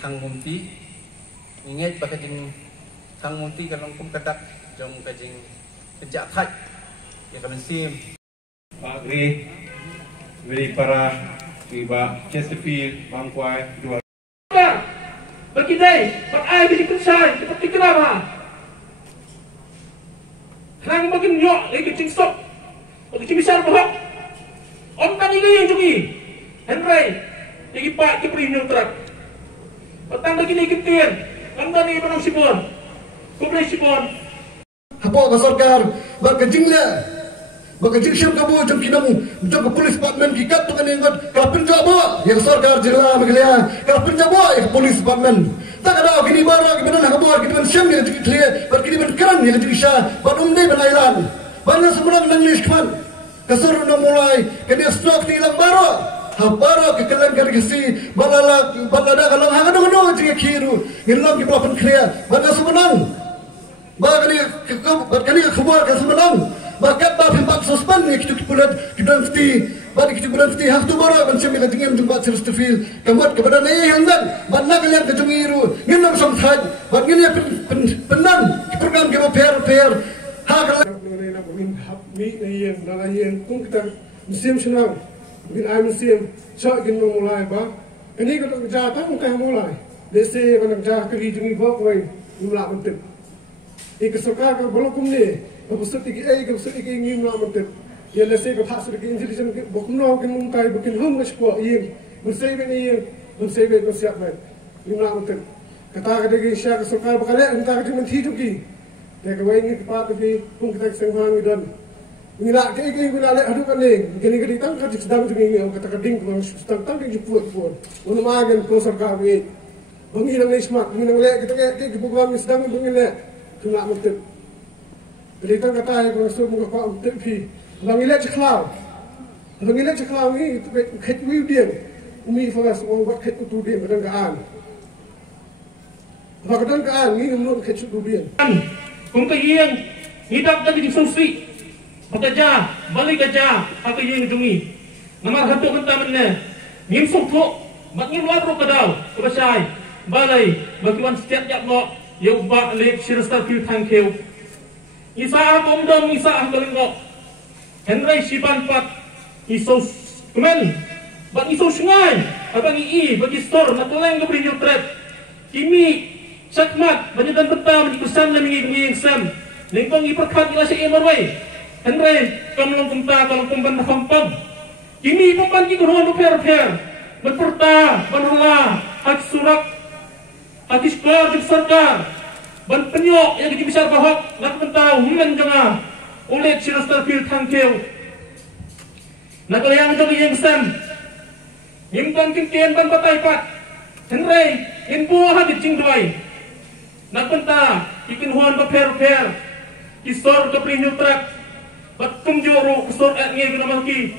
thang munti ingat pakai jing thang munti kalau kum kadak jong kajing kerja khai ya kami sim Agri beri para iba Chesterfield Bangkwai dua berkidai pakai beli kesai seperti kenapa Nang makin nyok lagi cing stop lagi besar bahak om kan ini yang jungi Henry lagi pak ke premium truck petang lagi ni ketir anda ni panang sibon kublai sibon apa basarkar bagajingla bagajing syam kamu jam kinam jam ke polis department kikat tu kan ingat kapin jabo yang sarkar jila maglia kapin jabo yang polis department tak ada gini bara gimana nak buat gitu syam yang jadi clear berkini berkeran yang jadi syah banum ni benailan banyak semua nangis kan kasur nak mulai kena stok tilang bara habara ke kelang gargisi balala balada kalau hangat ngono jadi kiru ngilang kita pun clear banyak semua Bagani keluar ke semenang, bahkan bapa empat suspend ni kita bulan kita mesti, bagi kita bulan mesti hak tu baru macam yang dengan tempat Chesterfield, kemudian kepada ni yang lain, mana kalian kejungiru, nginam sampai, bagi ni penan program kita pair, hak kalian. Mi ni yang dalam yang pun kita musim senang, mungkin ay musim, cak gin mulai ba, ini kita jatuh mungkin mulai, desi kalau jatuh kerja jungi bawa kau, mulai penting. एक सरकार का बलों कुमने अब उससे एक इंगिम ना मत ये लसे को फास्ट के इंजीनियरिंग के बकुनो के मुंकाई बकिन हम नशको ये मुझसे भी नहीं है मुझसे भी कुछ याद नहीं ये ना मत कथा करने की इच्छा का सरकार बकले उनका के मन थी चुकी लेकिन वही नहीं बात भी तुम कितना संभाल में डन मिला के एक मिला ले हटू करने गनी गनी तंग कर जिस दाम चुकी है कथा कर डिंग तंग तंग के पुर पुर उन्हें मांगन को सरकार भी बंगी लंग नहीं स्मार्ट मिला ले कितना के बुकवा में sedang बंगी ले Tuna mungkin, beli tang kata yang masuk muka kau mungkin pi, bangilat ceklau ni itu ket widian, umi falas orang buat ket utu dia kadang-kadang ni menurut ket utu dia. Kumpulin, hidup tadi di susi, bekerja, balik kerja, apa yang jungi, nama satu kata mana, nimsuk tu, maknya luar kedau, kebersai, balai, bagian setiap lo. Yang bak lek sirasta fil tangkeu isa komdom isa kalengok Henry sipan pat iso kemen bak iso sungai abang bagi store na tuleng ke brinyo trap kimi sakmat banyak dan peta menikusan na minging sam lingkong iperkat ila si emarway Henry kamlong kumta kalong kumban na kampag kimi pampan ki kuruan per berperta banhala hak surak Hadis keluar dari sarkar ban penyok yang besar bahak nak mentau human janga oleh Chesterfield tangkeu nak yang jadi yang sam yang tangkeng ban patai pat Henry in buah hadis cingdoi nak mentah ikin huan per kisor ke prinyutrak bat kumjoro kisor ngi binamaki